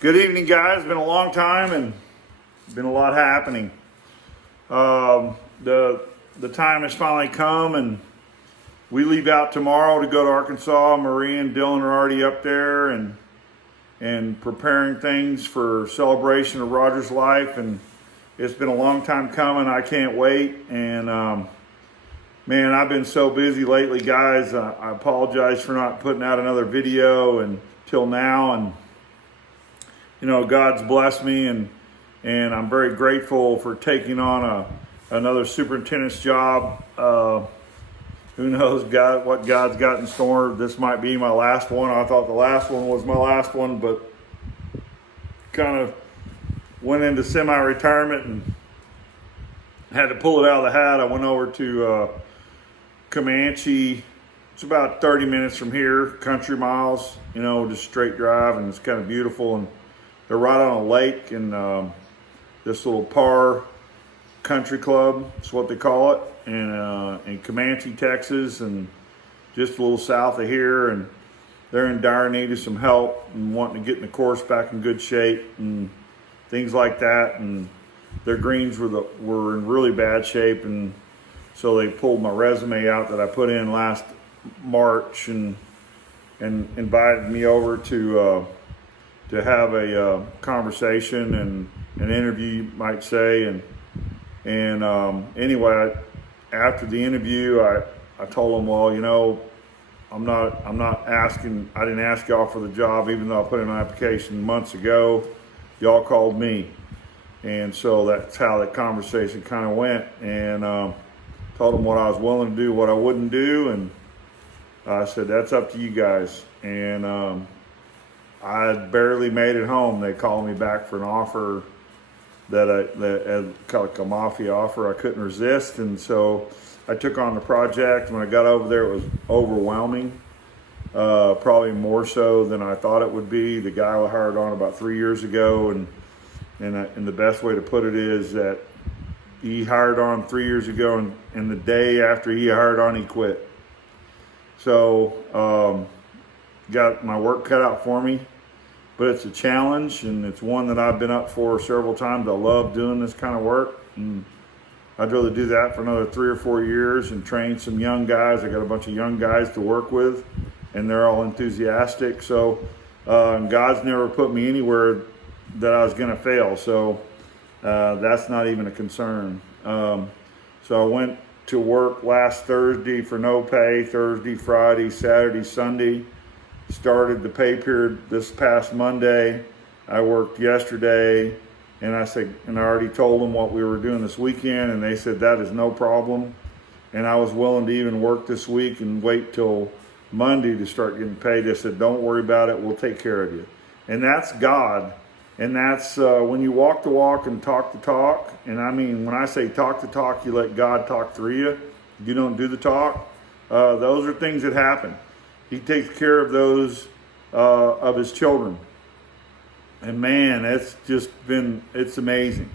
Good evening, guys. Been a long time and been a lot happening. The time has finally come, and we leave out tomorrow to go to Arkansas. Marie and Dylan are already up there and preparing things for celebration of Roger's life. And it's been a long time coming. I can't wait. And man, I've been so busy lately, guys. I apologize for not putting out another video until now. And you know, God's blessed me, and I'm very grateful for taking on another superintendent's job. Who knows what God's got in store? This might be my last one. I thought the last one was my last one, but kind of went into semi-retirement and had to pull it out of the hat. I went over to Comanche. It's about 30 minutes from here, country miles, you know, just straight drive, and it's kind of beautiful. And they're right on a lake in this little Par Country Club. That's what they call it, in Comanche, Texas, and just a little south of here. And they're in dire need of some help and wanting to get the course back in good shape and things like that. And their greens were in really bad shape, and so they pulled my resume out that I put in last March and invited me over to have a conversation and an interview, you might say. And anyway, after the interview, I told them, well, you know, I'm not asking. I didn't ask y'all for the job, even though I put in an application months ago. Y'all called me, and so that's how that conversation kind of went. And told them what I was willing to do, what I wouldn't do, and I said that's up to you guys. And I barely made it home. They called me back for an offer that like a mafia offer I couldn't resist. And so I took on the project. When I got over there, it was overwhelming, probably more so than I thought it would be. The guy I hired on about 3 years ago, and the best way to put it is that he hired on 3 years ago, and the day after he hired on, he quit. So got my work cut out for me, but it's a challenge, and it's one that I've been up for several times. I love doing this kind of work, and I'd rather do that for another 3 or 4 years and train some young guys. I got a bunch of young guys to work with, and they're all enthusiastic. So God's never put me anywhere that I was going to fail, so that's not even a concern. So I went to work last Thursday for no pay, Thursday, Friday, Saturday, Sunday. Started the pay period this past Monday. I worked yesterday, and I already told them what we were doing this weekend, and they said that is no problem. And I was willing to even work this week and wait till Monday to start getting paid. They said, don't worry about it, we'll take care of you. And that's God. And that's when you walk the walk and talk the talk. And I mean, when I say talk the talk, you let God talk through you. You don't do the talk. Those are things that happen. He takes care of those of his children. And man, it's amazing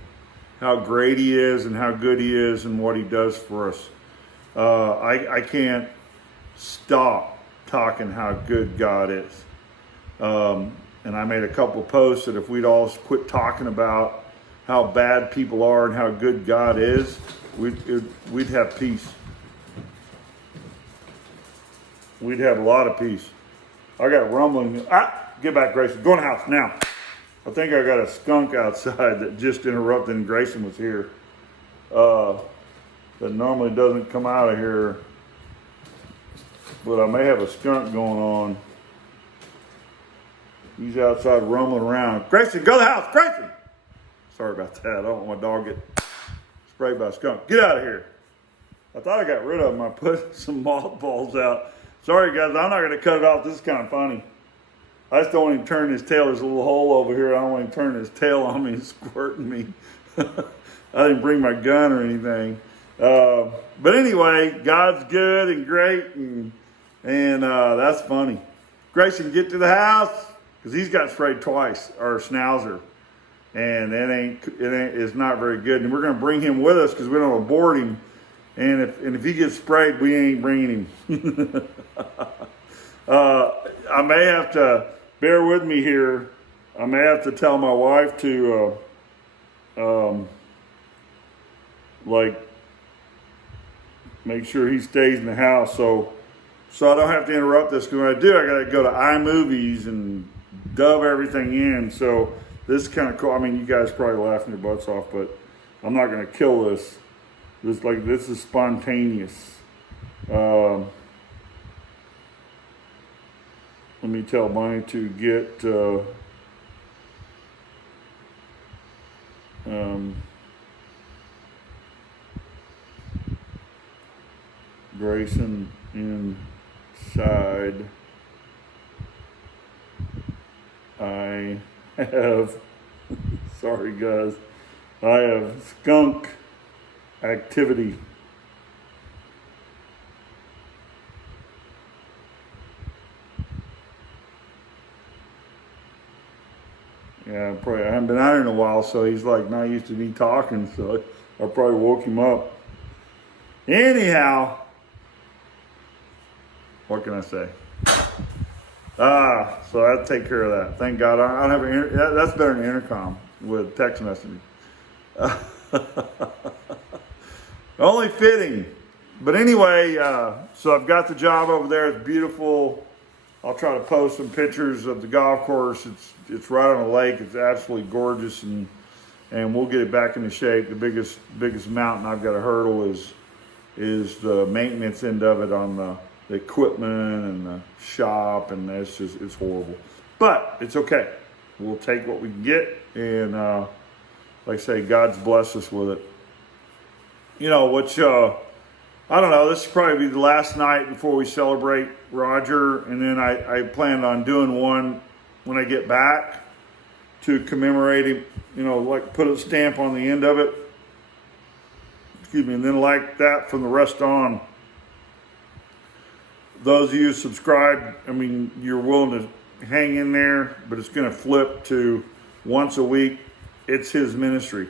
how great he is and how good he is and what he does for us. I can't stop talking how good God is. And I made a couple of posts that if we'd all quit talking about how bad people are and how good God is, we'd have peace. We'd have a lot of peace. I got rumbling. Get back, Grayson. Go in the house now. I think I got a skunk outside that just interrupted, and Grayson was here. That normally doesn't come out of here. But I may have a skunk going on. He's outside rumbling around. Grayson, go to the house. Grayson! Sorry about that. I don't want my dog to get sprayed by a skunk. Get out of here. I thought I got rid of him. I put some mothballs out. Sorry, guys. I'm not going to cut it off. This is kind of funny. I just don't want him to turn his tail. There's a little hole over here. I don't want him to turn his tail on me and squirting me. I didn't bring my gun or anything. But anyway, God's good and great, and that's funny. Grayson, get to the house, because he's got sprayed twice, or Schnauzer, and it's not very good. And we're going to bring him with us because we don't abort him. And if he gets sprayed, we ain't bringing him. I may have to bear with me here I may have to tell my wife to, like, make sure he stays in the house so I don't have to interrupt this. Because when I do, I got to go to iMovies and dub everything in. So this is kind of cool. I mean, you guys probably laughing your butts off, but I'm not going to kill this. This is spontaneous. Let me tell Bonnie to get Grayson inside. I have, sorry guys, I have skunk activity. Yeah, probably I haven't been out here in a while, so he's like not used to me talking, so I probably woke him up. Anyhow, what can I say? So I'd take care of that. Thank God. I don't have that's better than intercom with text messaging. Only fitting. But anyway, so I've got the job over there. It's beautiful. I'll try to post some pictures of the golf course. It's right on a lake. It's absolutely gorgeous, and we'll get it back into shape. The biggest mountain I've got to hurdle is the maintenance end of it on the equipment and the shop, and it's horrible. But it's okay. We'll take what we can get, and like I say, God's blessed us with it. You know, which I don't know, this will probably be the last night before we celebrate Roger, and then I plan on doing one when I get back to commemorate him, you know, like put a stamp on the end of it. Excuse me, and then like that from the rest on. Those of you who subscribe, I mean, you're willing to hang in there, but it's going to flip to once a week. It's his ministry.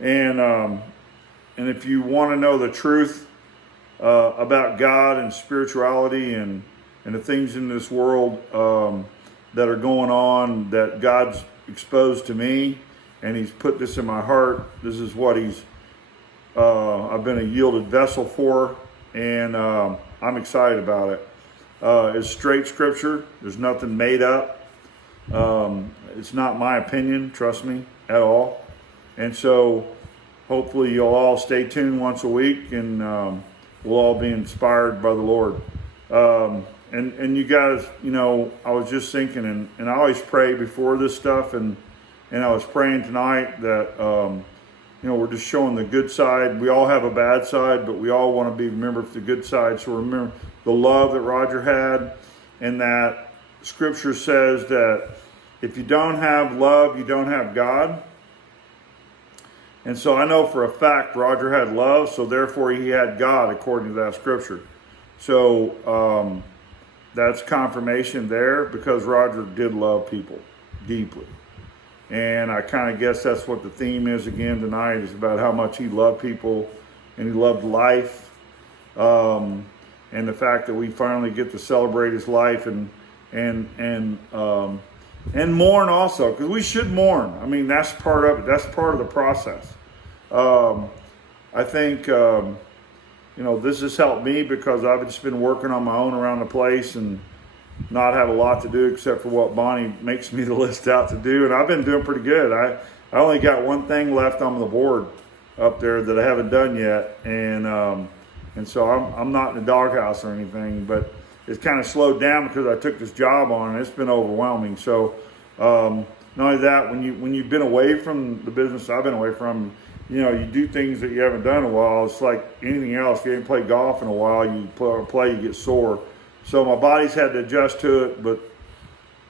And if you want to know the truth about God and spirituality and the things in this world that are going on that God's exposed to me, and he's put this in my heart, this is what I've been a yielded vessel for, and I'm excited about it. It's straight scripture. There's nothing made up. It's not my opinion, trust me, at all. And so hopefully you'll all stay tuned once a week, and we'll all be inspired by the Lord. And you guys, you know, I was just thinking, and I always pray before this stuff, and I was praying tonight that, you know, we're just showing the good side. We all have a bad side, but we all want to be remembered for the good side. So remember the love that Roger had, and that scripture says that if you don't have love, you don't have God. And so I know for a fact Roger had love, so therefore he had God according to that scripture. So that's confirmation there, because Roger did love people deeply. And I kind of guess that's what the theme is again tonight, is about how much he loved people and he loved life. And the fact that we finally get to celebrate his life and mourn also, because we should mourn. I mean, that's part of it. That's part of the process. I think, you know, this has helped me because I've just been working on my own around the place and not have a lot to do except for what Bonnie makes me the list out to do. And I've been doing pretty good. I only got one thing left on the board up there that I haven't done yet. And so I'm not in the doghouse or anything, but it's kind of slowed down because I took this job on, and it's been overwhelming. So not only that, when you've been away from the business I've been away from, you know, you do things that you haven't done in a while. It's like anything else. If you haven't played golf in a while, you play, you get sore. So my body's had to adjust to it, but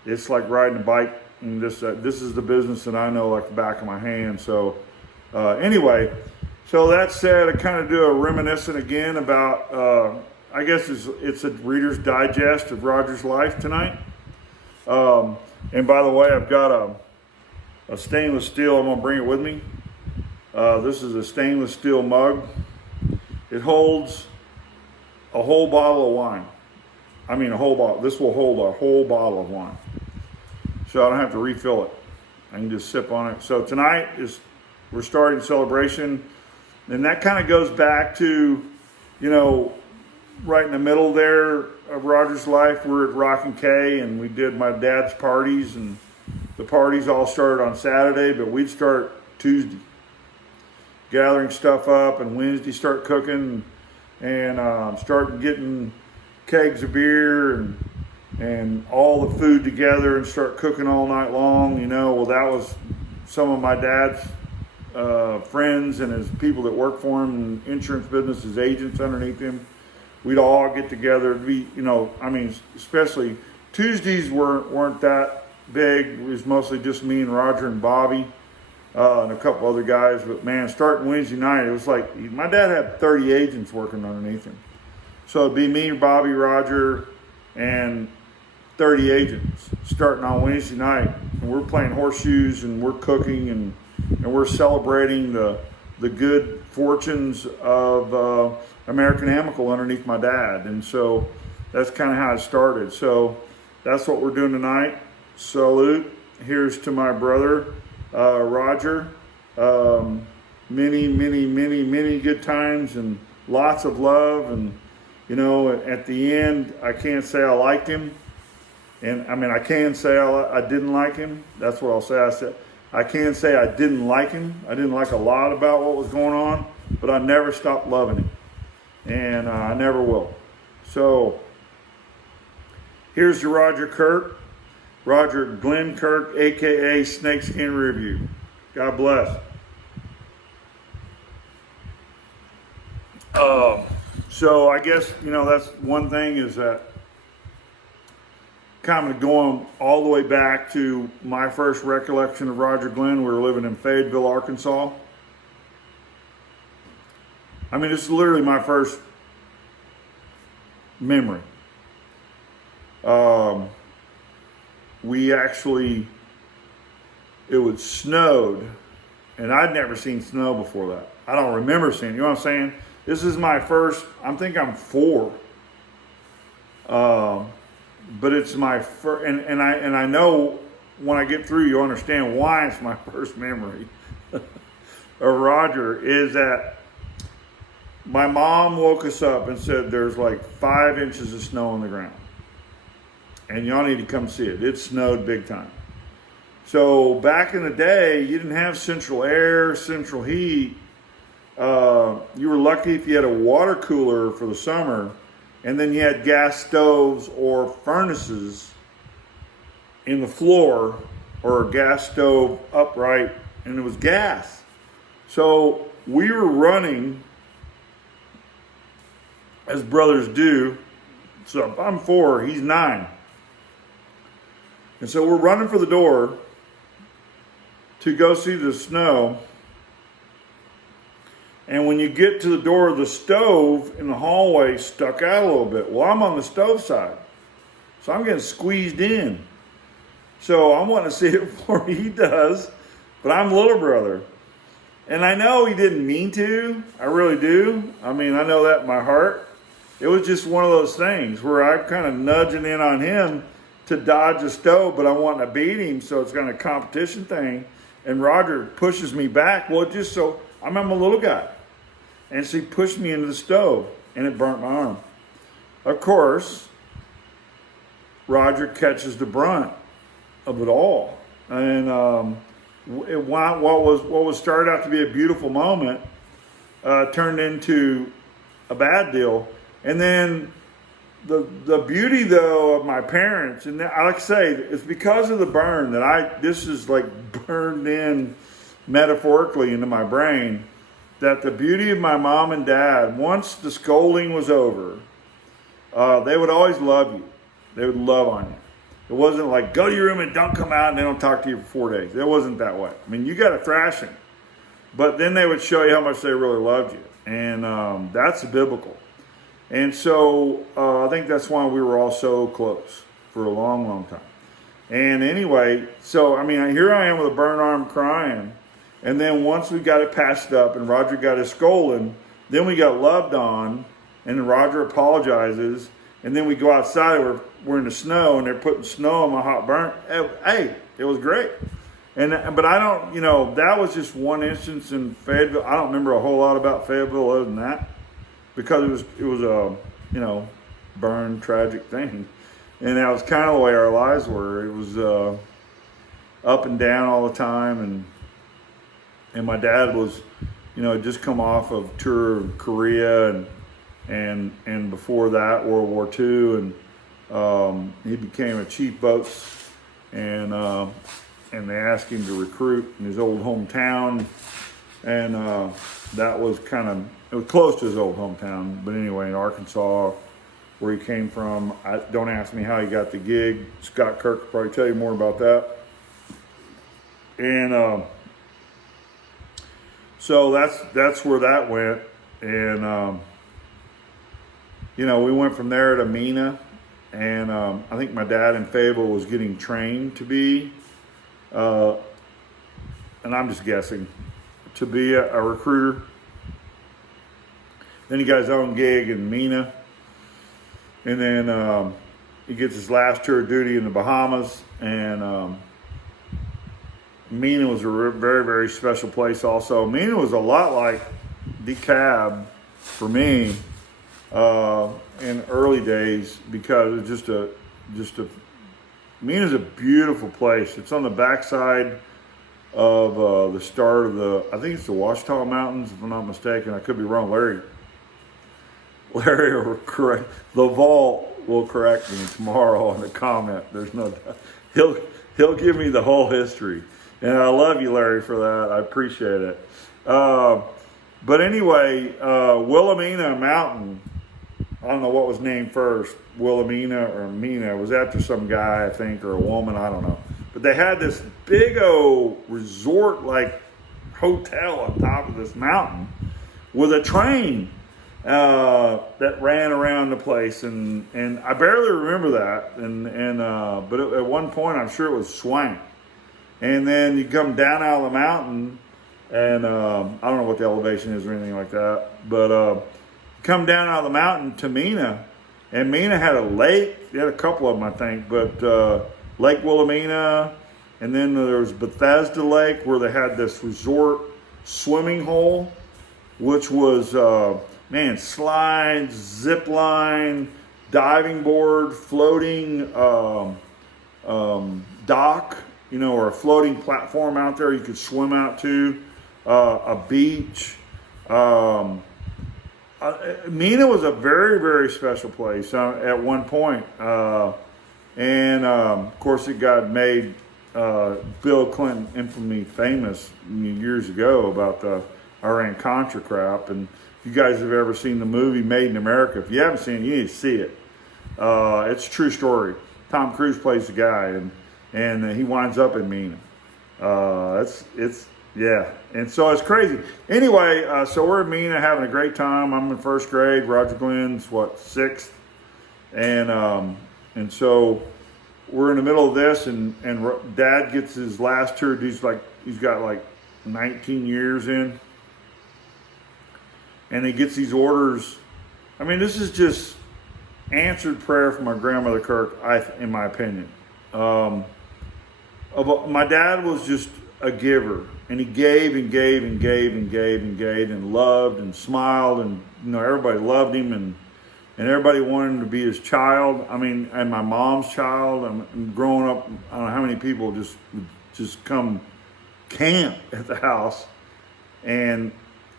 it's like riding a bike. And this is the business that I know like the back of my hand. So anyway, so that said, I kind of do a reminiscent again about, I guess it's a Reader's Digest of Roger's life tonight. And by the way, I've got a stainless steel. I'm going to bring it with me. This is a stainless steel mug. It holds a whole bottle of wine. I mean, a whole bottle. This will hold a whole bottle of wine. So I don't have to refill it. I can just sip on it. So tonight we're starting celebration, and that kind of goes back to, right in the middle there of Roger's life. We're at Rock and K, and we did my dad's parties, and the parties all started on Saturday, but we'd start Tuesday, gathering stuff up, and Wednesday start cooking, and start getting kegs of beer and all the food together and start cooking all night long. Well, that was some of my dad's friends and his people that work for him in insurance business, his agents underneath him. We'd all get together. Especially Tuesdays weren't that big. It was mostly just me and Roger and Bobby and a couple other guys. But man, starting Wednesday night, it was like my dad had 30 agents working underneath him. So it'd be me, Bobby, Roger, and 30 agents starting on Wednesday night. And we're playing horseshoes, and we're cooking, and we're celebrating the good fortunes of American Amicable underneath my dad. And so that's kind of how it started. So that's what we're doing tonight. Salute. Here's to my brother, Roger. Many, many, many, many good times and lots of love. And, at the end, I can't say I liked him. And I can say I didn't like him. That's what I'll say. I can say I didn't like him. I didn't like a lot about what was going on, but I never stopped loving him. And I never will. So here's to Roger Kirk, Roger Glenn Kirk, a.k.a. Snakeskin Review. God bless. So I guess, that's one thing is that kind of going all the way back to my first recollection of Roger Glenn. We were living in Fayetteville, Arkansas. This is literally my first memory. It was snowed, and I'd never seen snow before that. I don't remember seeing it. You know what I'm saying? This is my first, I'm 4. But it's my first, and I know when I get through, you'll understand why it's my first memory of Roger, is that my mom woke us up and said there's like 5 inches of snow on the ground. And y'all need to come see it. It snowed big time. So back in the day, you didn't have central air, central heat. You were lucky if you had a water cooler for the summer, and then you had gas stoves or furnaces in the floor, or a gas stove upright, and it was gas. So we were running, as brothers do. So I'm 4, he's 9. And so we're running for the door to go see the snow. And when you get to the door, the stove in the hallway stuck out a little bit. Well, I'm on the stove side, so I'm getting squeezed in. So I want to see it before he does, but I'm little brother. And I know he didn't mean to. I really do. I know that in my heart. It was just one of those things where I'm kind of nudging in on him to dodge the stove, but I want to beat him, so it's kind of a competition thing. And Roger pushes me back. Well, just so I'm a little guy. And so he pushed me into the stove, and it burnt my arm. Of course, Roger catches the brunt of it all. And what was started out to be a beautiful moment turned into a bad deal. And then the beauty, though, of my parents, and I like to say, it's because of the burn that this is like burned in metaphorically into my brain, that the beauty of my mom and dad, once the scolding was over, they would always love you. They would love on you. It wasn't like, go to your room and don't come out and they don't talk to you for 4 days. It wasn't that way. You got a thrashing. But then they would show you how much they really loved you. And that's biblical. And so I think that's why we were all so close for a long, long time. And anyway, so, here I am with a burnt arm crying. And then once we got it patched up and Roger got his scolding, then we got loved on, and Roger apologizes. And then we go outside, we're in the snow, and they're putting snow on my hot burn. Hey, it was great. But I don't, that was just one instance in Fayetteville. I don't remember a whole lot about Fayetteville other than that, because it was a, burn tragic thing. And that was kind of the way our lives were. It was up and down all the time, and my dad was, had just come off of tour of Korea and before that World War II, and he became a chief boats, and they asked him to recruit in his old hometown, and that was it was close to his old hometown, but anyway, in Arkansas, where he came from. Don't ask me how he got the gig. Scott Kirk could probably tell you more about that. And so that's where that went. And we went from there to Mena, and I think my dad in Fayetteville was getting trained to be, and I'm just guessing, to be a recruiter. Then he got his own gig in Mena. And then he gets his last tour of duty in the Bahamas. And Mena was a very, very special place also. Mena was a lot like DeKalb for me in early days, because it was just a Mena's a beautiful place. It's on the backside of the start of I think it's the Ouachita Mountains, if I'm not mistaken. I could be wrong. Larry will correct. Laval will correct me tomorrow in the comment. There's no doubt. He'll give me the whole history, and I love you, Larry, for that. I appreciate it. But anyway, Wilhelmina Mountain. I don't know what was named first, Wilhelmina or Mena. It was after some guy, I think, or a woman. I don't know. But they had this big old resort-like hotel on top of this mountain with a train that ran around the place, and I barely remember that, but at one point I'm sure it was swank. And then you come down out of the mountain, and I don't know what the elevation is or anything like that, but come down out of the mountain to Mena, and Mena had a lake. They had a couple of them, I think, but Lake Wilhelmina, and then there was Bethesda Lake, where they had this resort swimming hole, which was slides, zip line, diving board, floating dock, or a floating platform out there you could swim out to, a beach. Mena was a very, very special place at one point. And of course it got made Bill Clinton infamy famous years ago about the Iran-Contra crap. And if you guys have ever seen the movie Made in America, if you haven't seen it, you need to see it. It's a true story. Tom Cruise plays the guy, and he winds up in Mena. Yeah, and so it's crazy. Anyway, so we're in Mena having a great time. I'm in first grade. Roger Glynn's sixth, and so we're in the middle of this, and Dad gets his last tour. He's got 19 years in, and he gets these orders. I mean, this is just answered prayer from my grandmother Kirk, in my opinion. My dad was just a giver, and he gave and gave and gave and gave and gave and loved and smiled, and everybody loved him, and everybody wanted him to be his child. I mean, and my mom's child. I'm growing up, I don't know how many people just come camp at the house and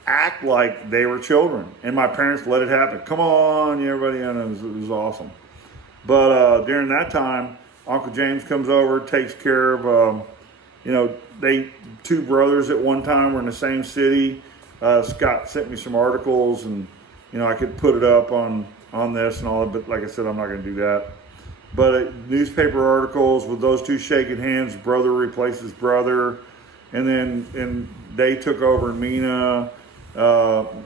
act like they were children, and my parents let it happen. Come on, everybody, and it was awesome. But during that time, Uncle James comes over, takes care of. They two brothers at one time were in the same city. Scott sent me some articles, and I could put it up on this and all that, but like I said, I'm not going to do that. But newspaper articles with those two shaking hands, brother replaces brother, and they took over in Mena.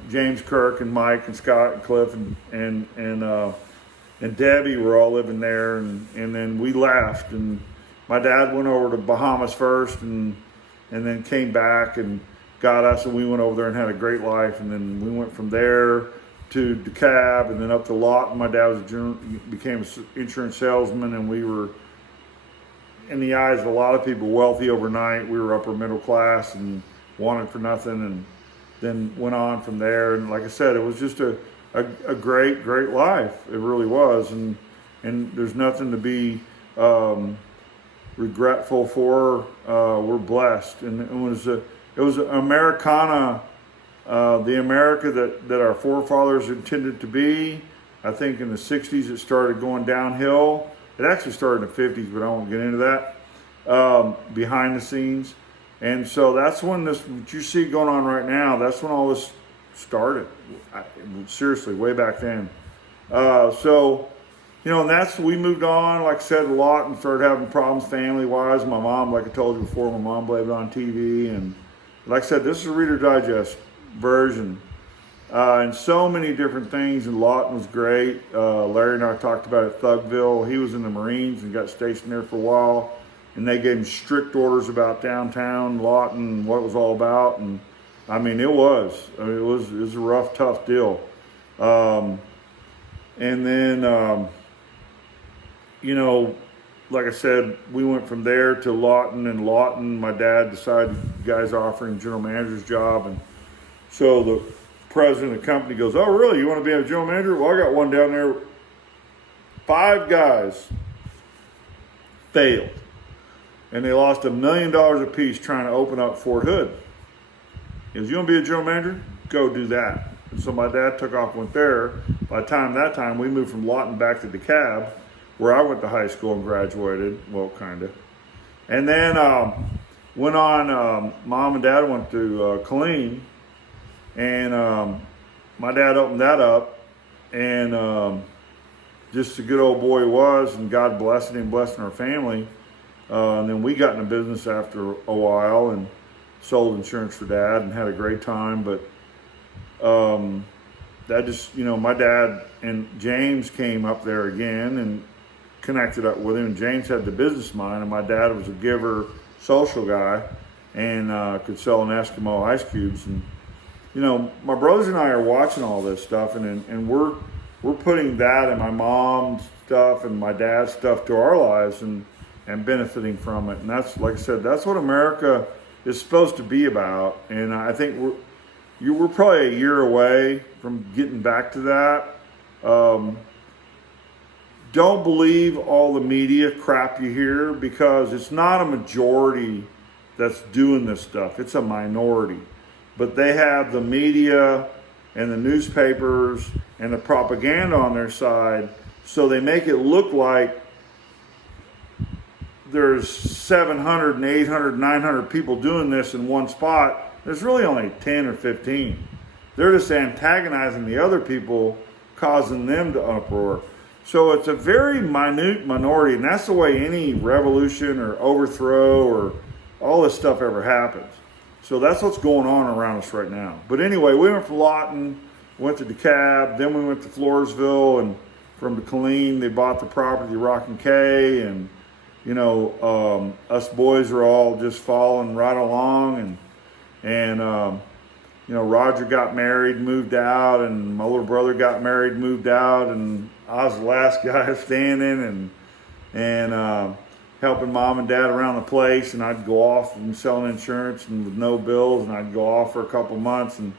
James Kirk and Mike and Scott and Cliff and Debbie were all living there, and then we left, and my dad went over to Bahamas first, and then came back and got us, and we went over there and had a great life, and then we went from there to DeKalb, and then up to Lawton. My dad became an insurance salesman, and we were in the eyes of a lot of people, wealthy overnight. We were upper middle class and wanted for nothing, and then went on from there. And like I said, it was just a great life. It really was. And there's nothing to be regretful for. We're blessed. And it was Americana, the America that our forefathers intended to be. I think in the 60s it started going downhill. It actually started in the 50s, but I won't get into that, behind the scenes. And so that's when what you see going on right now, that's when all this started. Seriously, way back then. So, and we moved on, like I said, a lot, and started having problems family-wise. My mom, like I told you before, my mom blamed it on TV. And like I said, this is a Reader Digest version. And so many different things, and Lawton was great. Larry and I talked about it, Thugville. He was in the Marines and got stationed there for a while, and they gave him strict orders about downtown Lawton, what it was all about. And I mean, it was a rough, tough deal. And then, like I said, we went from there to Lawton, and Lawton, my dad decided the guy's offering general manager's job, and so the president of the company goes, "Oh, really? You want to be a general manager? Well, I got one down there." 5 guys failed, and they lost $1 million apiece trying to open up Fort Hood. He goes, "You want to be a general manager? Go do that." And so my dad took off, went there. By that time, we moved from Lawton back to DeKalb, where I went to high school and graduated. Well, kind of. And then went on. Mom and Dad went to Killeen. And my dad opened that up, and just a good old boy he was, and God blessed him, blessing our family. And then we got into business after a while and sold insurance for Dad and had a great time. But that just, my dad and James came up there again and connected up with him. James had the business mind, and my dad was a giver, social guy, and could sell an Eskimo ice cubes. And my brothers and I are watching all this stuff, and we're putting that and my mom's stuff and my dad's stuff to our lives and benefiting from it. And that's, like I said, that's what America is supposed to be about. And I think we're probably a year away from getting back to that. Don't believe all the media crap you hear, because it's not a majority that's doing this stuff. It's a minority. But they have the media and the newspapers and the propaganda on their side, so they make it look like there's 700 and 800, 900 people doing this in one spot. There's really only 10 or 15. They're just antagonizing the other people, causing them to uproar. So it's a very minute minority, and that's the way any revolution or overthrow or all this stuff ever happens. So that's what's going on around us right now. But anyway, we went from Lawton, went to DeKalb, then we went to Floresville, and from Killeen, they bought the property, Rock and Kay, and us boys are all just following right along, and Roger got married, moved out, and my little brother got married, moved out, and I was the last guy standing, and helping Mom and Dad around the place, and I'd go off and selling insurance and with no bills, and I'd go off for a couple months and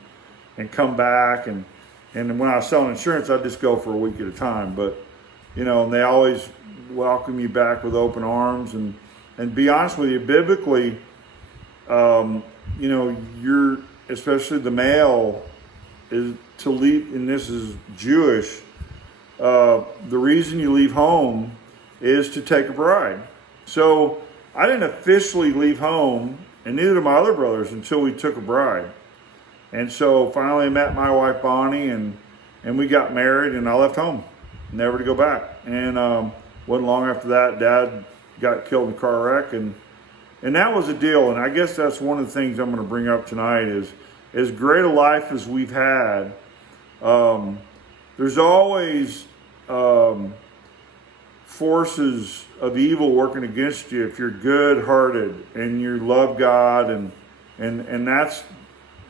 come back, and when I was selling insurance, I'd just go for a week at a time. But and they always welcome you back with open arms, and be honest with you, biblically, you're, especially the male, is to leave, and this is Jewish, the reason you leave home is to take a bride. So I didn't officially leave home, and neither did my other brothers, until we took a bride. And so finally I met my wife Bonnie, and we got married, and I left home, never to go back. And wasn't long after that, Dad got killed in a car wreck, and that was a deal. And I guess that's one of the things I'm going to bring up tonight is, as great a life as we've had, there's always forces of evil working against you if you're good-hearted and you love God, and that's,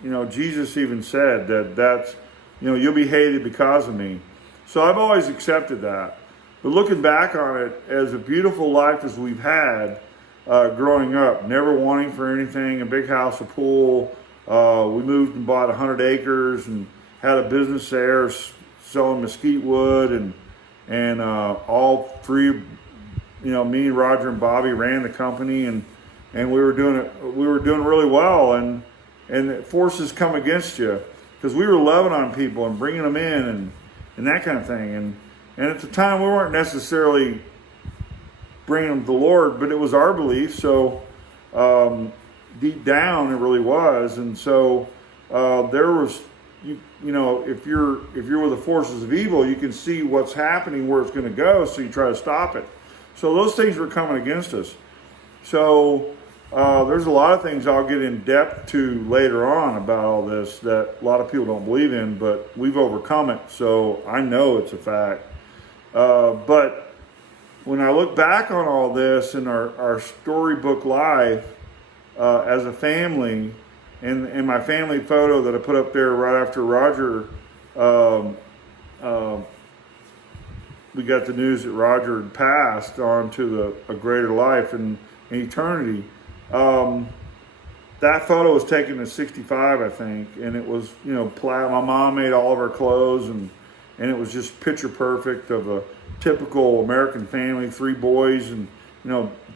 Jesus even said that's you'll be hated because of me. So I've always accepted that. But looking back on it, as a beautiful life as we've had, growing up, never wanting for anything, a big house, a pool. We moved and bought 100 acres and had a business there selling mesquite wood, and all three, me, Roger, and Bobby ran the company, and we were doing really well, and forces come against you because we were loving on people and bringing them in and that kind of thing, and at the time we weren't necessarily bringing them to the Lord, but it was our belief. So deep down, it really was, and so there was, if you're with the forces of evil, you can see what's happening, where it's going to go, so you try to stop it. So those things were coming against us. So there's a lot of things I'll get in depth to later on about all this that a lot of people don't believe in, but we've overcome it, so I know it's a fact. But when I look back on all this in our storybook life as a family, and my family photo that I put up there right after Roger, we got the news that Roger had passed on to a greater life and eternity. That photo was taken at 65, I think, and it was, my mom made all of our clothes, and it was just picture perfect of a typical American family, 3 boys, and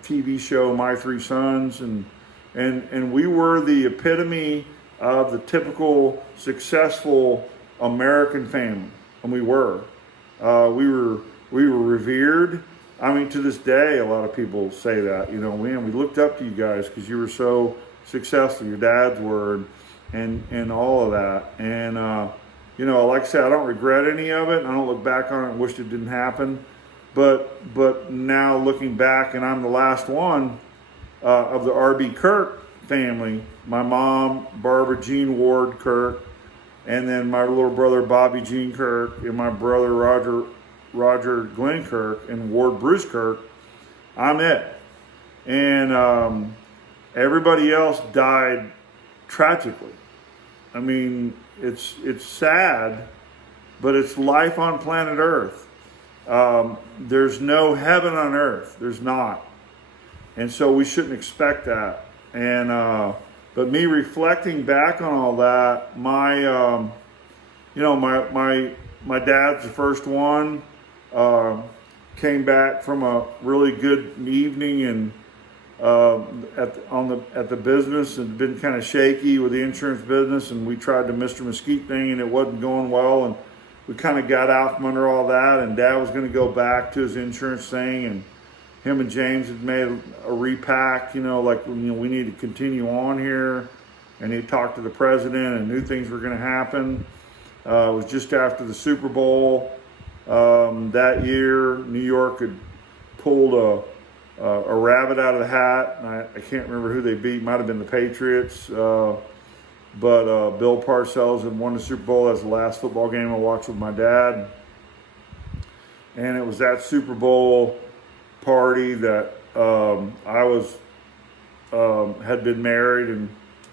TV show My 3 Sons, and we were the epitome of the typical successful American family, and we were revered. I mean, to this day, a lot of people say that, man, we looked up to you guys because you were so successful. Your dads were, and all of that. And, like I said, I don't regret any of it. I don't look back on it and wish it didn't happen. But now looking back, and I'm the last one of the R.B. Kirk family, my mom, Barbara Jean Ward Kirk, and then my little brother, Bobby Jean Kirk, and my brother, Roger Glenn Kirk, and Ward Bruce Kirk. I'm it. And everybody else died tragically. I mean, it's sad, but it's life on planet Earth. There's no heaven on earth. There's not. And so we shouldn't expect that. And but me reflecting back on all that, my dad's the first one. Came back from a really good evening and at the business, and been kind of shaky with the insurance business, and we tried the Mr. Mesquite thing, and it wasn't going well, and we kind of got out from under all that, and Dad was going to go back to his insurance thing, and him and James had made a repack, we need to continue on here, and he talked to the president and knew things were going to happen. It was just after the Super Bowl that year. New York had pulled a rabbit out of the hat, and I can't remember who they beat. Might have been the Patriots, but Bill Parcells had won the Super Bowl. That's the last football game I watched with my dad, and it was that Super Bowl party that I was had been married and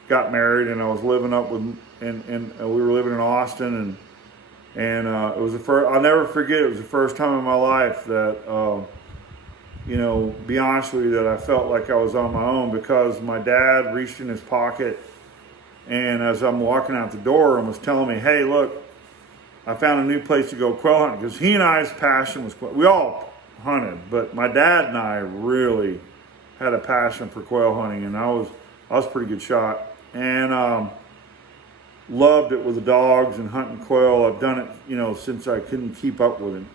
got married, and I was living up with, and we were living in Austin, and it was the first. I'll never forget. It was the first time in my life that. Be honest with you, that I felt like I was on my own, because my dad reached in his pocket, and as I'm walking out the door, and was telling me, hey, look, I found a new place to go quail hunting, because he and I's passion was quail. We all hunted, but my dad and I really had a passion for quail hunting, and I was a pretty good shot, and loved it with the dogs and hunting quail. I've done it, since I couldn't keep up with him.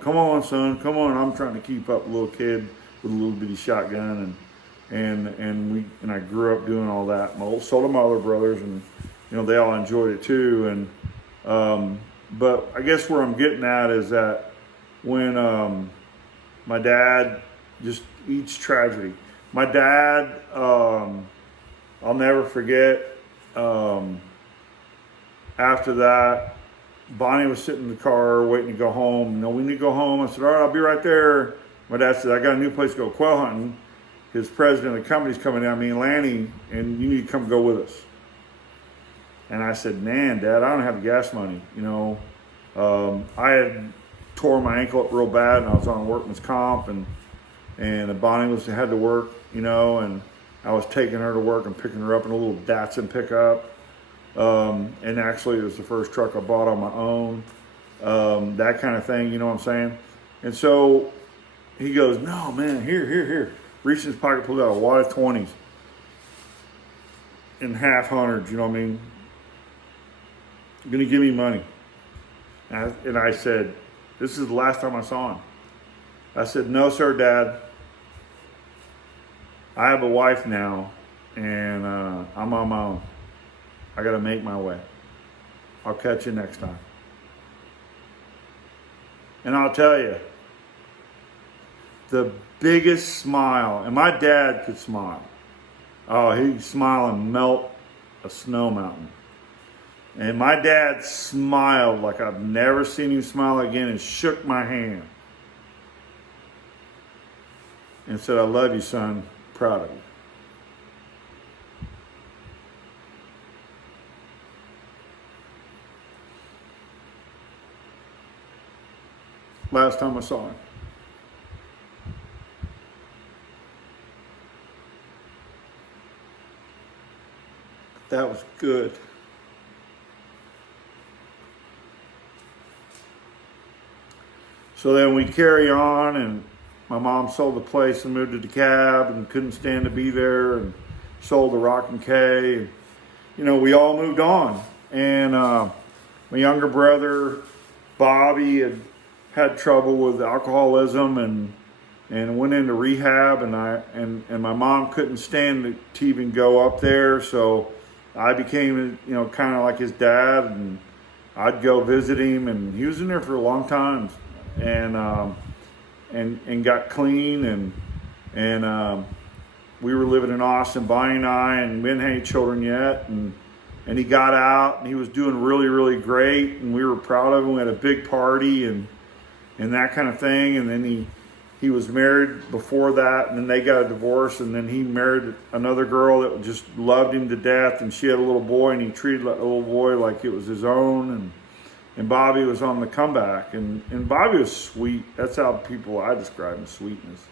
Come on, son, come on. I'm trying to keep up with a little kid with a little bitty shotgun, and I grew up doing all that. So did my other brothers, and they all enjoyed it too. And but I guess where I'm getting at is that when my dad, just each tragedy. My dad, I'll never forget. After that, Bonnie was sitting in the car waiting to go home. We need to go home. I said, all right, I'll be right there. My dad said, I got a new place to go quail hunting. His president of the company's coming down, me and Lanny, and you need to come go with us. And I said, man, Dad, I don't have the gas money. I had tore my ankle up real bad, and I was on workman's comp, and Bonnie had to work and I was taking her to work and picking her up in a little Datsun pickup. And actually it was the first truck I bought on my own. That kind of thing, you know what I'm saying? And so he goes, no, man, here. Reached in his pocket, pulled out a wad of 20s and half hundreds, you know what I mean? You're gonna give me money. And I said, this is the last time I saw him. I said, no, sir, Dad. I have a wife now, and I'm on my own. I got to make my way. I'll catch you next time. And I'll tell you, the biggest smile, and my dad could smile. Oh, he'd smile and melt a snow mountain. And my dad smiled like I've never seen him smile again and shook my hand. And said, I love you, son. Proud of you. Last time I saw him. That was good. So then we carry on, and my mom sold the place and moved to DeKalb and couldn't stand to be there, and sold the Rock and K. And, we all moved on. And my younger brother, Bobby, had trouble with alcoholism and went into rehab, and my mom couldn't stand to even go up there, so I became kind of like his dad, and I'd go visit him, and he was in there for a long time, and got clean, and we were living in Austin, Bonnie and I, and we hadn't had any children yet, and he got out, and he was doing really, really great, and we were proud of him. We had a big party and that kind of thing, and then he was married before that, and then they got a divorce, and then he married another girl that just loved him to death, and she had a little boy, and he treated the little boy like it was his own, and Bobby was on the comeback, and Bobby was sweet. That's how I describe him, sweetness.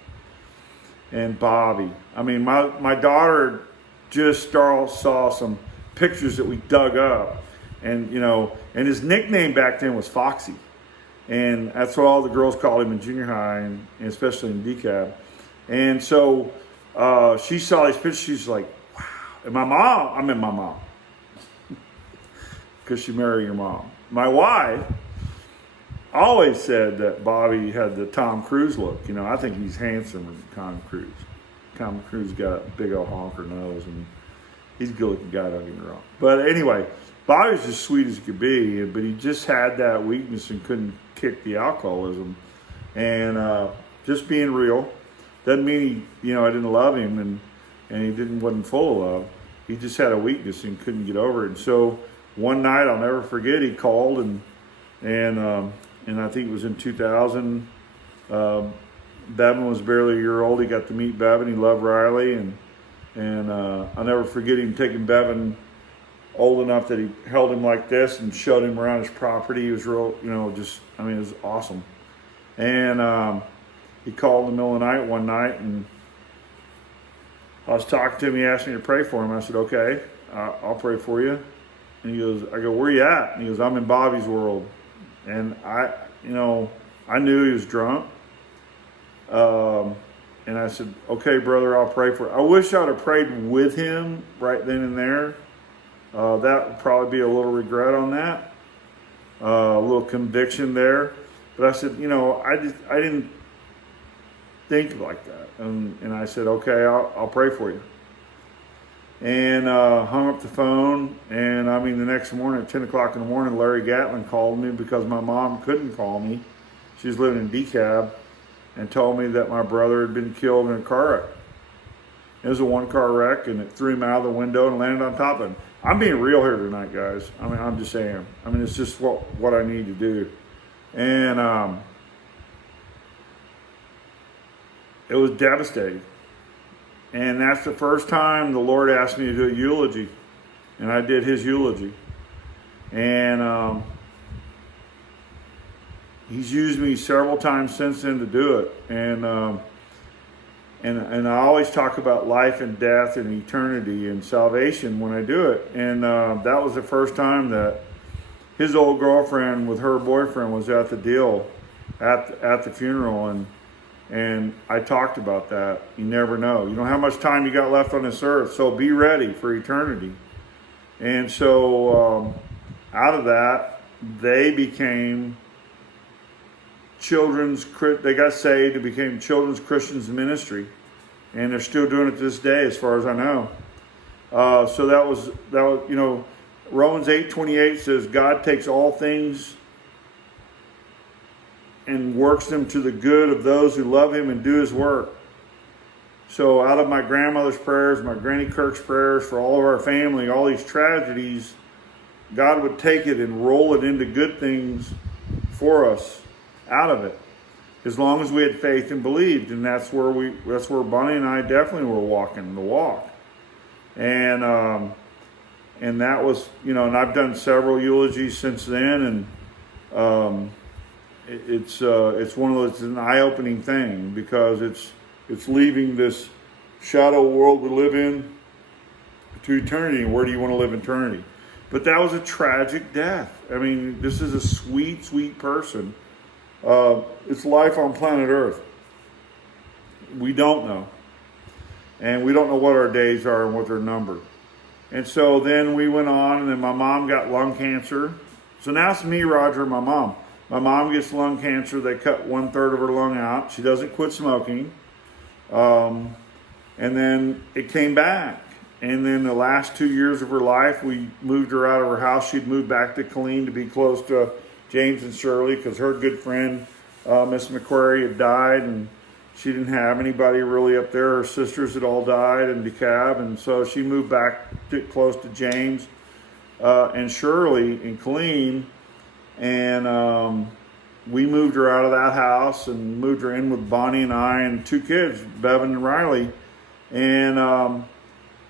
And Bobby, I mean, my daughter just saw some pictures that we dug up, and and his nickname back then was Foxy. And that's what all the girls called him in junior high, and especially in DeKalb. And so she saw these pictures. She's like, wow. And my mom, because she married your mom. My wife always said that Bobby had the Tom Cruise look. I think he's handsomer than Tom Cruise. Tom Cruise got a big old honker nose, and he's a good-looking guy, don't get me wrong. But anyway, Bobby was as sweet as he could be, but he just had that weakness and couldn't kick the alcoholism. And just being real doesn't mean I didn't love him and he wasn't full of love. He just had a weakness and couldn't get over it. And so one night, I'll never forget, he called and I think it was in 2000. Bevan was barely a year old. He got to meet Bevan. He loved Riley, and I'll never forget him taking Bevan old enough that he held him like this and showed him around his property. He was real, it was awesome. And he called in the middle of the night one night, and I was talking to him. He asked me to pray for him. I said, okay, I'll pray for you. And he goes, I go, where you at? And he goes, I'm in Bobby's world. And I knew he was drunk. And I said, okay, brother, I'll pray for you. I wish I would have prayed with him right then and there. That would probably be a little regret on that, a little conviction there. But I said, I didn't think like that. And I said, okay, I'll pray for you. And hung up the phone. And the next morning at 10 o'clock in the morning, Larry Gatlin called me because my mom couldn't call me. She was living in DeKalb, and told me that my brother had been killed in a car wreck. It was a one-car wreck, and it threw him out of the window and landed on top of him. I'm being real here tonight, guys. I'm just saying. It's just what I need to do. And it was devastating. And that's the first time the Lord asked me to do a eulogy. And I did his eulogy. And he's used me several times since then to do it. And and I always talk about life and death and eternity and salvation when I do it. And that was the first time that his old girlfriend with her boyfriend was at the deal, at the funeral, and I talked about that. You never know. You know how much time you got left on this earth, so be ready for eternity. And so out of that, they became they got saved and became Children's Christians Ministry, and they're still doing it to this day, as far as I know. So that was you know, Romans 8:28 says God takes all things and works them to the good of those who love Him and do His work. So out of my grandmother's prayers, my Granny Kirk's prayers for all of our family, all these tragedies, God would take it and roll it into good things for us out of it, as long as we had faith and believed. And that's where Bonnie and I definitely were walking the walk. And that was, you know, and I've done several eulogies since then, and it's one of those, it's an eye-opening thing, because it's leaving this shadow world we live in to eternity. And where do you want to live eternity? But that was a tragic death. I mean, this is a sweet, sweet person. It's life on planet Earth. We don't know. And we don't know what our days are and what they're numbered. And so then we went on, and then my mom got lung cancer. So now it's me, Roger, and my mom. My mom gets lung cancer. They cut 1/3 of her lung out. She doesn't quit smoking. And then it came back. And then the last 2 years of her life, we moved her out of her house. She'd moved back to Killeen to be close to James and Shirley, because her good friend, Miss McQuarrie, had died, and she didn't have anybody really up there. Her sisters had all died in DeKalb, and so she moved back close to James and Shirley in Killeen. And we moved her out of that house and moved her in with Bonnie and I and 2 kids, Bevan and Riley. And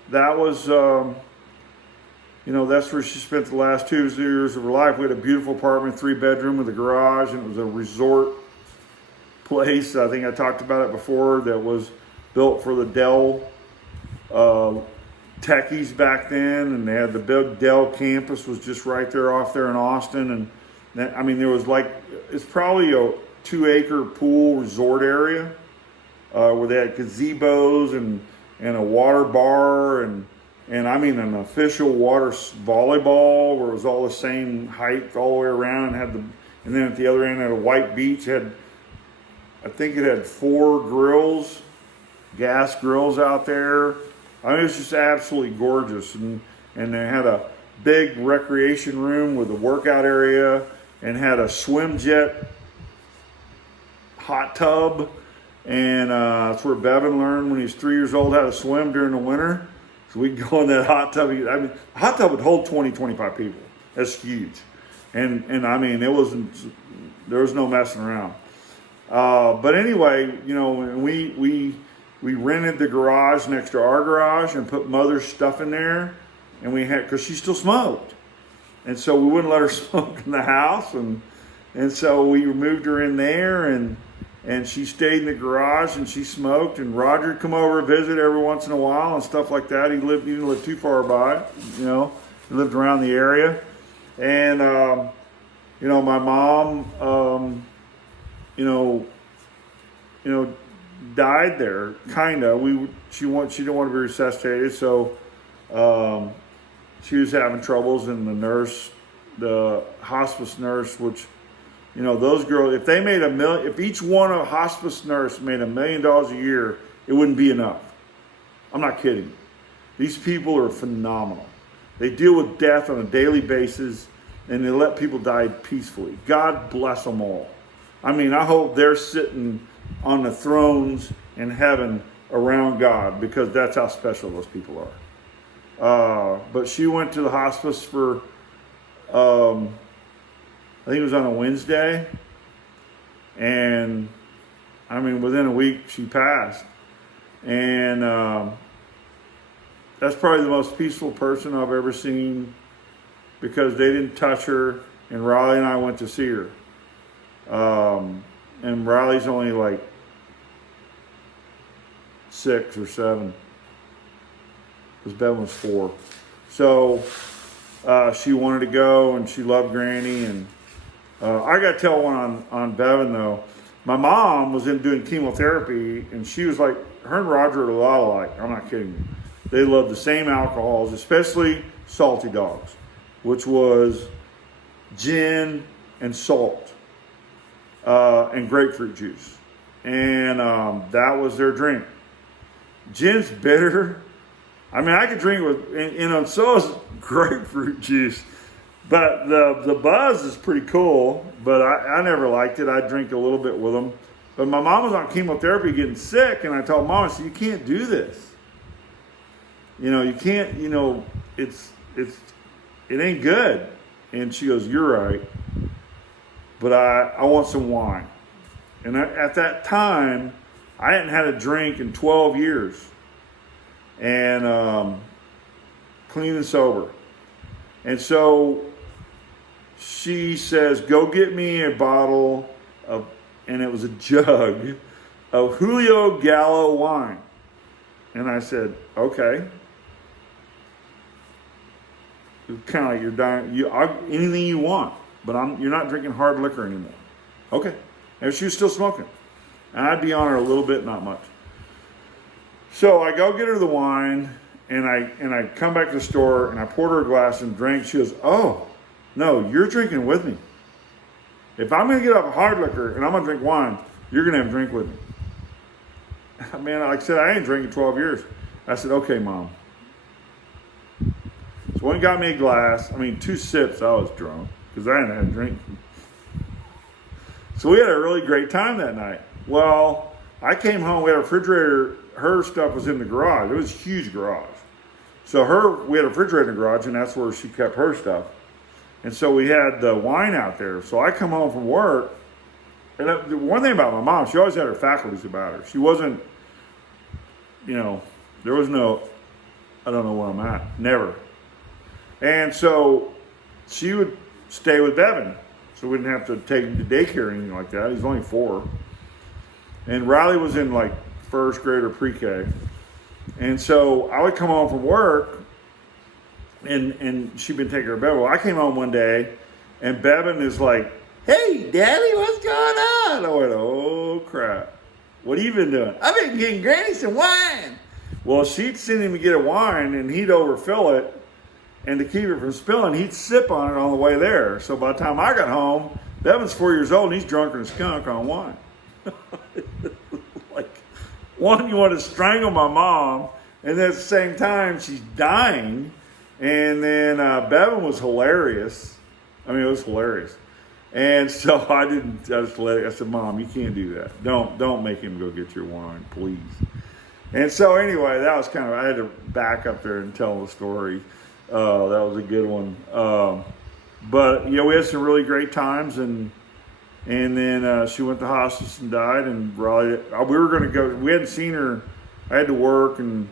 that was, you know, that's where she spent the last 2 years of her life. We had a beautiful apartment, 3-bedroom with a garage, and it was a resort place. I think I talked about it before, that was built for the Dell techies back then, and they had the big Dell campus was just right there off there in Austin. And that, I mean, there was like, it's probably a 2-acre pool resort area where they had gazebos and a water bar, and I mean an official water volleyball where it was all the same height all the way around, and then at the other end had a white beach. I think it had 4 grills, gas grills out there. I mean, it was just absolutely gorgeous, and they had a big recreation room with a workout area, and had a swim jet hot tub. And that's where Bevan learned when he was 3 years old how to swim during the winter. So we'd go in that hot tub. I mean, the hot tub would hold 20, 25 people. That's huge. And I mean, there was no messing around. But anyway, you know, we rented the garage next to our garage and put Mother's stuff in there. And we had, because she still smoked. And so we wouldn't let her smoke in the house. And so we moved her in there, and she stayed in the garage, and she smoked, and Roger would come over and visit every once in a while and stuff like that. He didn't live too far by, you know. He lived around the area. And, you know, my mom, you know, died there, kind of. She didn't want to be resuscitated, so she was having troubles, and the hospice nurse, which, you know, those girls, if they made if each one of a hospice nurse made $1 million a year, it wouldn't be enough. I'm not kidding. These people are phenomenal. They deal with death on a daily basis, and they let people die peacefully. God bless them all. I mean, I hope they're sitting on the thrones in heaven around God, because that's how special those people are. But she went to the hospice for, I think it was on a Wednesday, and I mean, within a week she passed. And that's probably the most peaceful person I've ever seen, because they didn't touch her, and Riley and I went to see her. And Riley's only like 6 or 7, because Bevan was 4. So she wanted to go, and she loved Granny. And I got to tell one on Bevan, though. My mom was in doing chemotherapy, and she was like, her and Roger are a lot alike. I'm not kidding you. They love the same alcohols, especially salty dogs, which was gin and salt and grapefruit juice. And that was their drink. Gin's bitter. I mean, I could drink with, so is grapefruit juice. But the buzz is pretty cool, but I never liked it. I drink a little bit with them. But my mom was on chemotherapy getting sick, and I told Mom, I said, you can't do this. You can't, it ain't good. And she goes, you're right. But I want some wine. And at that time, I hadn't had a drink in 12 years. And clean and sober. And so she says, go get me a bottle of, and it was a jug of Julio Gallo wine. And I said, okay. It's kind of like you're dying, anything you want, but you're not drinking hard liquor anymore. Okay. And she was still smoking. And I'd be on her a little bit, not much. So I go get her the wine, and I come back to the store, and I poured her a glass and drank. She goes, oh, no, you're drinking with me. If I'm going to get off hard liquor and I'm going to drink wine, you're going to have a drink with me. Man, like I said, I ain't drinking 12 years. I said, okay, Mom. So one got me a glass. 2 sips, I was drunk because I hadn't had a drink. So we had a really great time that night. Well, I came home, we had a refrigerator. Her stuff was in the garage. It was a huge garage. So we had a refrigerator in the garage, and that's where she kept her stuff. And so we had the wine out there. So I come home from work, and the one thing about my mom, she always had her faculties about her. She wasn't, there was no, I don't know where I'm at, never. And so she would stay with Bevan, so we didn't have to take him to daycare or anything like that. He's only 4. And Riley was in like first grade or pre-K. And so I would come home from work, and she'd been taking care of Bevan. Well, I came home one day, and Bevan is like, hey, Daddy, what's going on? I went, oh, crap. What have you been doing? I've been getting Granny some wine. Well, she'd send him to get a wine, and he'd overfill it. And to keep it from spilling, he'd sip on it on the way there. So by the time I got home, Bevan's 4 years old, and he's drunker than a skunk on wine. Like, one, you want to strangle my mom, and then at the same time, she's dying. And then Bevan was hilarious. It was hilarious. And so I just let it. I said, Mom, you can't do that. Don't make him go get your wine, please. And so anyway, that was I had to back up there and tell the story. That was a good one. But we had some really great times, and then she went to hospice and died. And Riley, we were going to go. We hadn't seen her. I had to work, and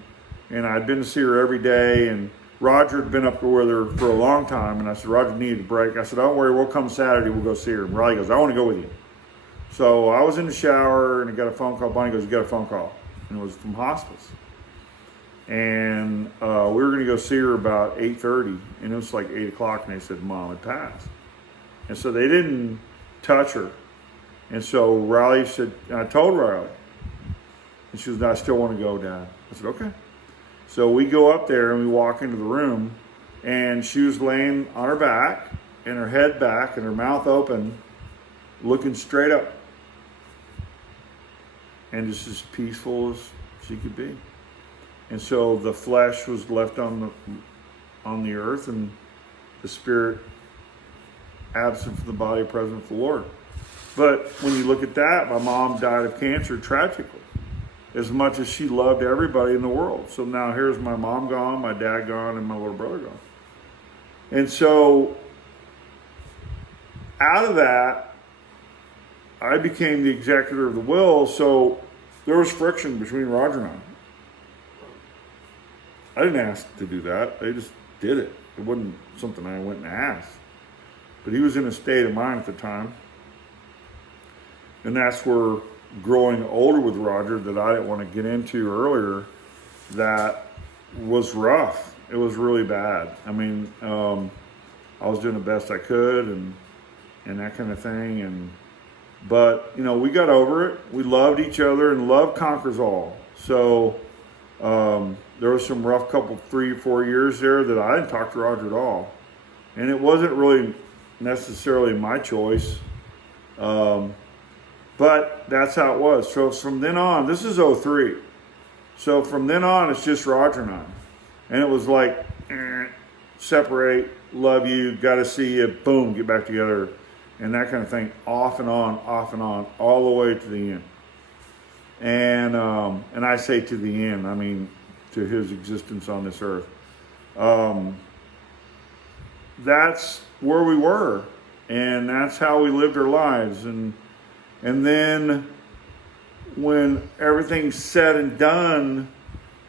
I'd been to see her every day. And Roger had been up with her for a long time. And I said, Roger needed a break. I said, don't worry, we'll come Saturday. We'll go see her. And Riley goes, I want to go with you. So I was in the shower, and I got a phone call. Bonnie goes, you got a phone call, and it was from hospice. And we were going to go see her about 8:30, and it was like 8 o'clock, and they said, Mom had passed. And so they didn't touch her. And so Riley said, and I told Riley, and she was, I still want to go, Dad. I said, okay. So we go up there, and we walk into the room, and she was laying on her back, and her head back, and her mouth open, looking straight up. And just as peaceful as she could be. And so the flesh was left on the earth, and the spirit absent from the body, present with the Lord. But when you look at that, my mom died of cancer tragically, as much as she loved everybody in the world. So now here's my mom gone, my dad gone, and my little brother gone. And so out of that, I became the executor of the will. So there was friction between Roger and I didn't ask to do that. They just did it. It wasn't something I went and asked. But he was in a state of mind at the time. And that's where growing older with Roger that I didn't want to get into earlier that was rough. It was really bad. I mean, I was doing the best I could and that kind of thing. But we got over it. We loved each other, and love conquers all. So there was some rough couple 3 or 4 years there that I didn't talk to Roger at all, and it wasn't really necessarily my choice. But that's how it was. So from then on, this is '03. So from then on, it's just Roger and I. And it was like, separate, love you, got to see you, boom, get back together, and that kind of thing, off and on, all the way to the end. And I say to the end, I mean to his existence on this earth. That's where we were, and that's how we lived our lives. And then when everything's said and done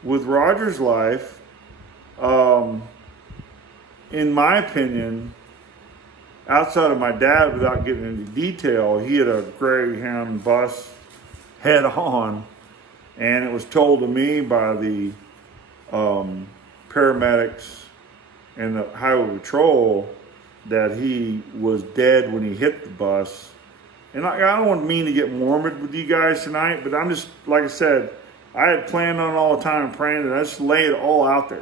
with Roger's life, in my opinion, outside of my dad, without getting into detail, he had a Greyhound bus head on, and it was told to me by the paramedics and the highway patrol that he was dead when he hit the bus. And I don't mean to get morbid with you guys tonight, but I'm just, like I said, I had planned on all the time and praying, and I just lay it all out there.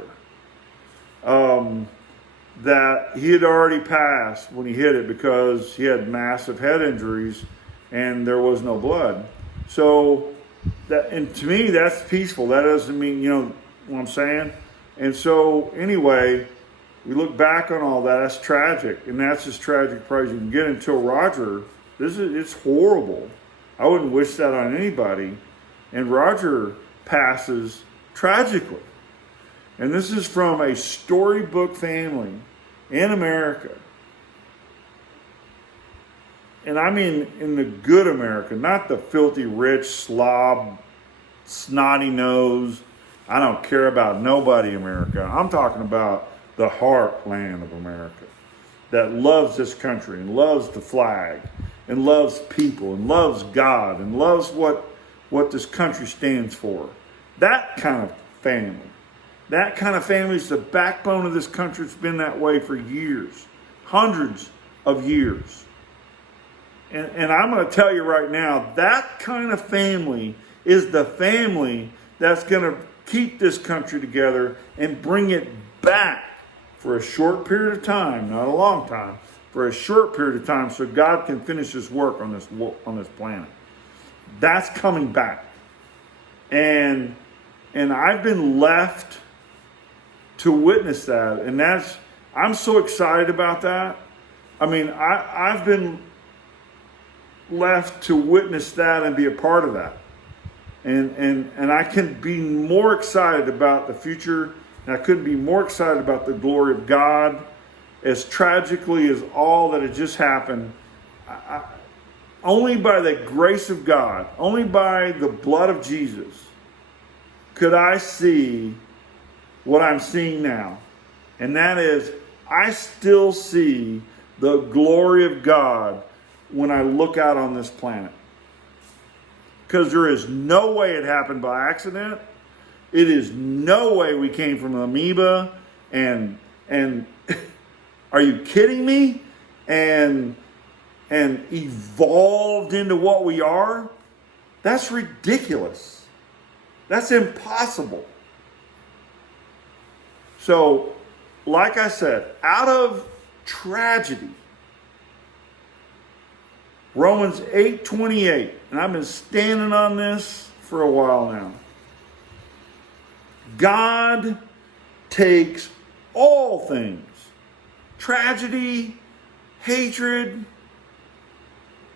That he had already passed when he hit it because he had massive head injuries and there was no blood. So, and to me, that's peaceful. That doesn't mean, what I'm saying? And so, anyway, we look back on all that. That's tragic, and that's as tragic as you can get until Roger. It's horrible. I wouldn't wish that on anybody. And Roger passes tragically. And this is from a storybook family in America. And I mean in the good America, not the filthy rich slob, snotty nose, I don't care about nobody America. I'm talking about the heartland of America that loves this country and loves the flag and loves people and loves God and loves what this country stands for. That kind of family. That kind of family is the backbone of this country. It's been that way for years, hundreds of years. And I'm going to tell you right now, that kind of family is the family that's going to keep this country together and bring it back for a short period of time, not a long time, for a short period of time so God can finish his work on this planet. That's coming back. And I've been left to witness that, and I'm so excited about that. I mean, I've been left to witness that and be a part of that, and I can be more excited about the future, and I couldn't be more excited about the glory of God. As tragically as all that had just happened, only by the grace of God, only by the blood of Jesus, could I see what I'm seeing now. And that is, I still see the glory of God when I look out on this planet. Because there is no way it happened by accident. It is no way we came from an amoeba and are you kidding me? And evolved into what we are? That's ridiculous. That's impossible. So, like I said, out of tragedy, Romans 8:28, and I've been standing on this for a while now. God takes all things, tragedy, hatred,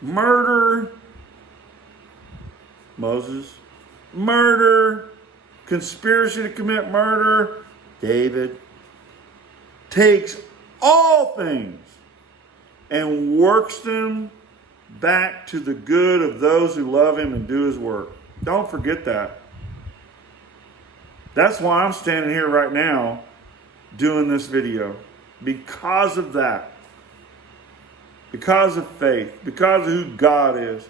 murder, Moses, murder, conspiracy to commit murder, David, takes all things and works them back to the good of those who love him and do his work. Don't forget that. That's why I'm standing here right now doing this video. Because of that. Because of faith. Because of who God is.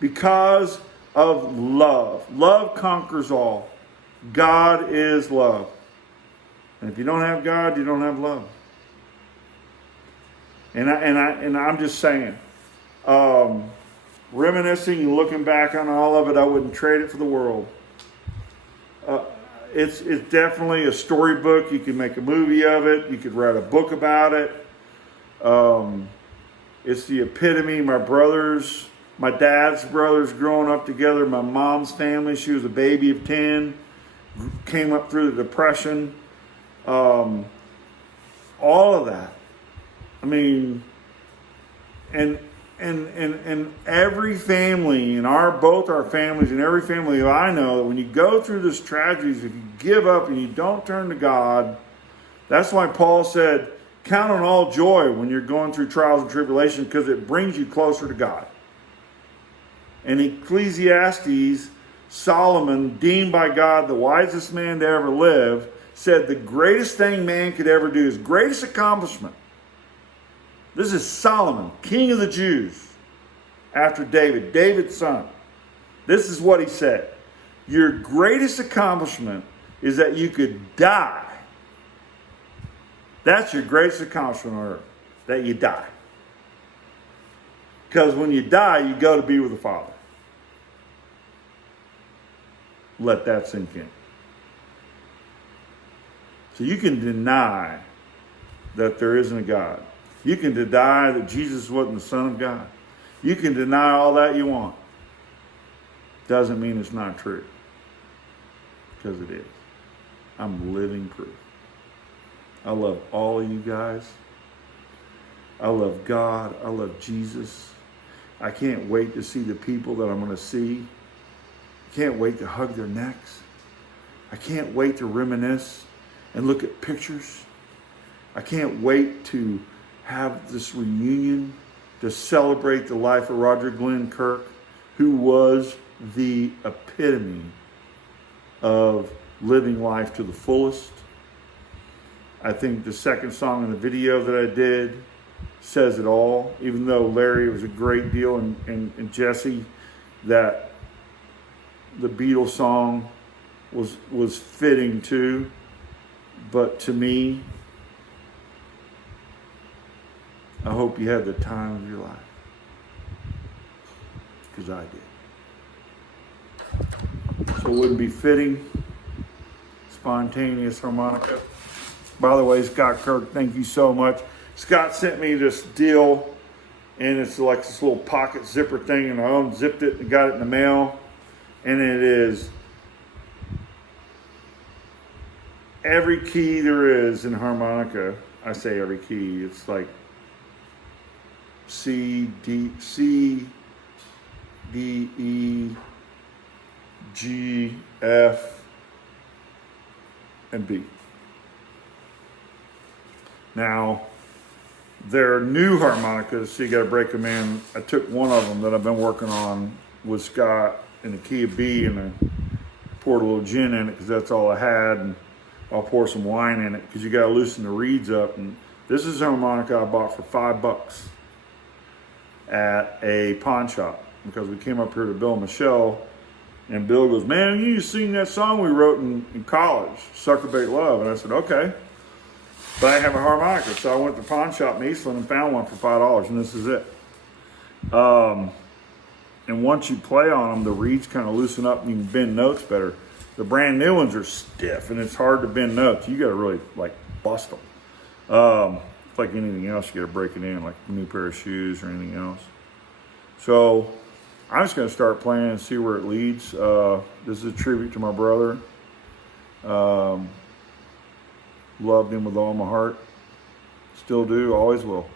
Because of love. Love conquers all. God is love. And if you don't have God, you don't have love. And I'm just saying, reminiscing and looking back on all of it, I wouldn't trade it for the world. It's definitely a storybook. You can make a movie of it. You could write a book about it. It's the epitome. My dad's brothers growing up together, my mom's family, she was a baby of 10, came up through the Depression. All of that. I mean, and every family, both our families and every family that I know, that when you go through this tragedies, if you give up and you don't turn to God, that's why Paul said, count on all joy when you're going through trials and tribulations, because it brings you closer to God. In Ecclesiastes, Solomon, deemed by God the wisest man to ever live, said the greatest thing man could ever do, his greatest accomplishment. This is Solomon, king of the Jews, after David, David's son. This is what he said. Your greatest accomplishment is that you could die. That's your greatest accomplishment on earth, that you die. Because when you die, you go to be with the Father. Let that sink in. So you can deny that there isn't a God. You can deny that Jesus wasn't the Son of God. You can deny all that you want. Doesn't mean it's not true. Because it is. I'm living proof. I love all of you guys. I love God. I love Jesus. I can't wait to see the people that I'm going to see. I can't wait to hug their necks. I can't wait to reminisce and look at pictures. I can't wait to have this reunion to celebrate the life of Roger Glenn Kirk, who was the epitome of living life to the fullest. I think the second song in the video that I did says it all, even though Larry was a great deal and Jesse, that the Beatles song was fitting too. But to me, I hope you had the time of your life. Because I did. So it wouldn't be fitting. Spontaneous harmonica. By the way, Scott Kirk, thank you so much. Scott sent me this deal, and it's like this little pocket zipper thing, and I unzipped it and got it in the mail. And it is every key there is in harmonica. I say every key. It's like C, D, E, G, F, and B. Now, they're new harmonicas, so you got to break them in. I took one of them that I've been working on with Scott in the key of B, and I poured a little gin in it because that's all I had, and I'll pour some wine in it because you got to loosen the reeds up. And this is a harmonica I bought for $5 at a pawn shop because we came up here to Bill and Michelle, and Bill goes, "Man, you need to sing that song we wrote in college, Sucker Bait Love." And I said, "Okay." But I have a harmonica, so I went to the pawn shop in Eastland and found one for $5, and this is it. And once you play on them, the reeds kind of loosen up and you can bend notes better. The brand new ones are stiff, and it's hard to bend notes. You got to really bust them. It's like anything else, you got to break it in, like a new pair of shoes or anything else. So I'm just going to start playing and see where it leads. This is a tribute to my brother. Loved him with all my heart. Still do, always will.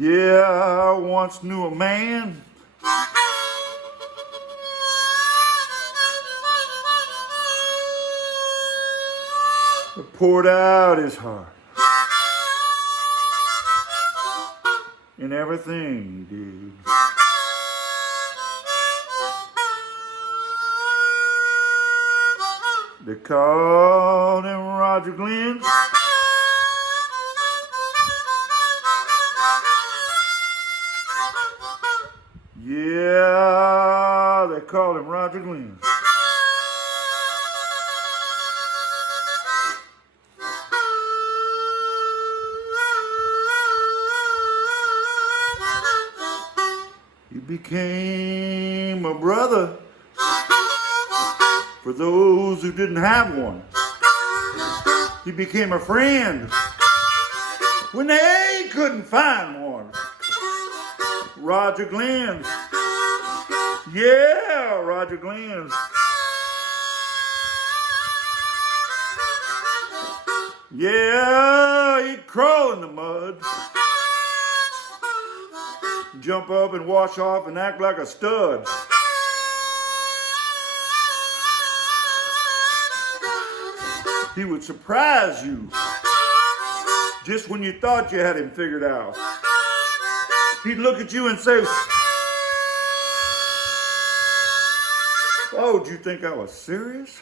Yeah, I once knew a man that poured out his heart in everything he did. They called him Roger Glenn. Yeah, they called him Roger Glenn. He became a brother for those who didn't have one. He became a friend when they couldn't find one. Roger Glenn. Yeah, Roger Glenn. Yeah, he'd crawl in the mud, jump up and wash off and act like a stud. He would surprise you just when you thought you had him figured out. He'd look at you and say, "Oh, do you think I was serious?"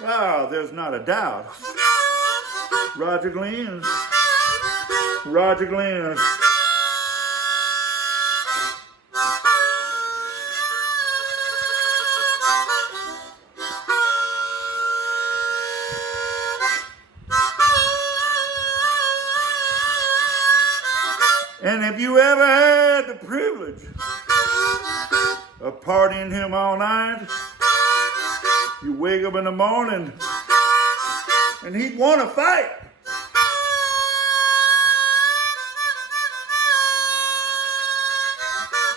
Wow, there's not a doubt. Roger Glenn. Roger Glenn. And have you ever had the privilege of partying him all night? You wake up in the morning and he'd want to fight.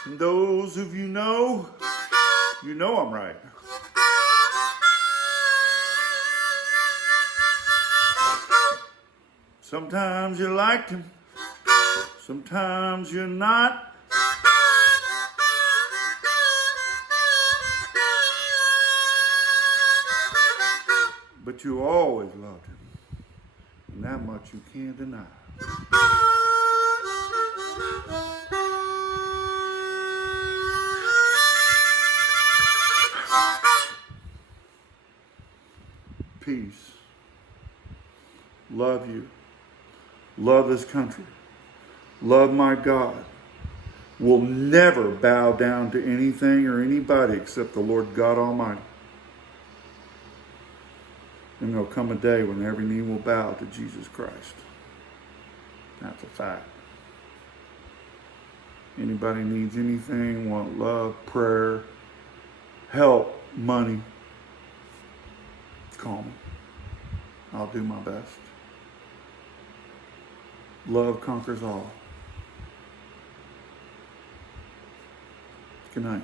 And those of you know I'm right. Sometimes you liked him, sometimes you're not. But you always loved him, and that much you can't deny. Peace. Love you. Love this country. Love my God. Will never bow down to anything or anybody except the Lord God Almighty. And there'll come a day when every knee will bow to Jesus Christ. That's a fact. Anybody needs anything, want love, prayer, help, money, call me. I'll do my best. Love conquers all. Good night.